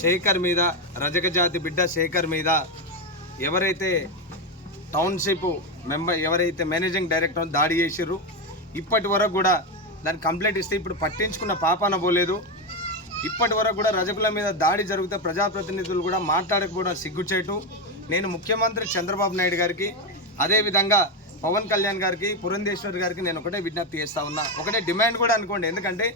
శేఖర్ మీద రజక జాతి బిడ్డ శేఖర్ మీద ఎవరైతే టౌన్షిప్ మెంబర్ ఎవరైతే మేనేజింగ్ డైరెక్టర్ దాడి చేసిర్రు ఇప్పటి వరకు కూడా దాన్ని కంప్లైంట్ ఇస్తే ఇప్పుడు పట్టించుకున్న పాపాన పోలేదు. ఇప్పటి వరకు కూడా రజకుల మీద దాడి జరిగితే ప్రజాప్రతినిధులు కూడా మాట్లాడకపోవడం సిగ్గుచేటు. నేను ముఖ్యమంత్రి చంద్రబాబు నాయుడు గారికి అదేవిధంగా పవన్ కళ్యాణ్ గారికి పురంధేశ్వర్ గారికి నేను ఒకటే విజ్ఞప్తి చేస్తా ఉన్నా. ఒకటే డిమాండ్ కూడా అనుకోండి. ఎందుకంటే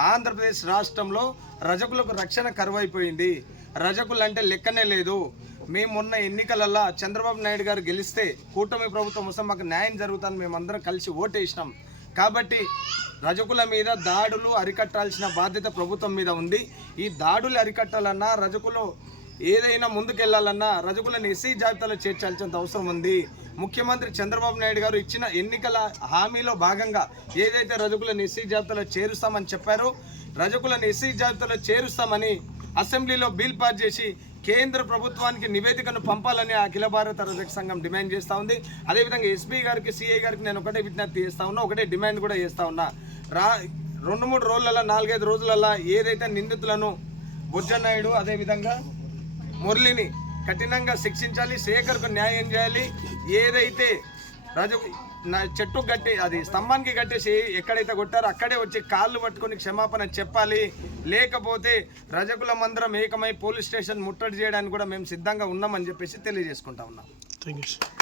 ఆంధ్రప్రదేశ్ రాష్ట్రంలో రజకులకు రక్షణ కరువైపోయింది. రజకులు అంటే లెక్కనే లేదు. మేమున్న మొన్న ఎన్నికలల్లో చంద్రబాబు నాయుడు గారు గెలిస్తే కూటమి ప్రభుత్వం వస్తే మాకు న్యాయం జరుగుతుందని మేమందరం కలిసి ఓటేసినాం. కాబట్టి రజకుల మీద దాడులు అరికట్టాల్సిన బాధ్యత ప్రభుత్వం మీద ఉంది. ఈ దాడులు అరికట్టాలన్నా రజకులు ఏదైనా ముందుకెళ్ళాలన్నా రజకులను ఎస్సీ జాబితాలో చేర్చాల్సినంత అవసరం ఉంది. ముఖ్యమంత్రి చంద్రబాబు నాయుడు గారు ఇచ్చిన ఎన్నికల హామీలో భాగంగా ఏదైతే రజకులను ఎస్సీ జాబితాలో చేరుస్తామని చెప్పారో రజకులను ఎస్సీ జాబితాలో చేరుస్తామని అసెంబ్లీలో బిల్ పాస్ చేసి కేంద్ర ప్రభుత్వానికి నివేదికను పంపాలని అఖిల భారత రజక సంఘం డిమాండ్ చేస్తూ ఉంది. అదేవిధంగా ఎస్పీ గారికి సిఐ గారికి నేను ఒకటే విజ్ఞప్తి చేస్తా ఉన్నా ఒకటే డిమాండ్ కూడా చేస్తా ఉన్నా. రా రెండు మూడు రోజులలో నాలుగైదు రోజులలో ఏదైతే నిందితులను బుజ్జనాయుడు అదేవిధంగా మురళిని కఠినంగా శిక్షించాలి శేఖర్కు న్యాయం చేయాలి. ఏదైతే రజ నా చెట్టు కట్టి అది స్తంభానికి కట్టేసి ఎక్కడైతే కొట్టారో అక్కడే వచ్చి కాళ్ళు పట్టుకొని క్షమాపణ చెప్పాలి. లేకపోతే రజకుల మందరం ఏకమై పోలీస్ స్టేషన్ ముట్టడి చేయడానికి కూడా మేము సిద్ధంగా ఉన్నామని చెప్పేసి తెలియజేసుకుంటా ఉన్నాం. Thank you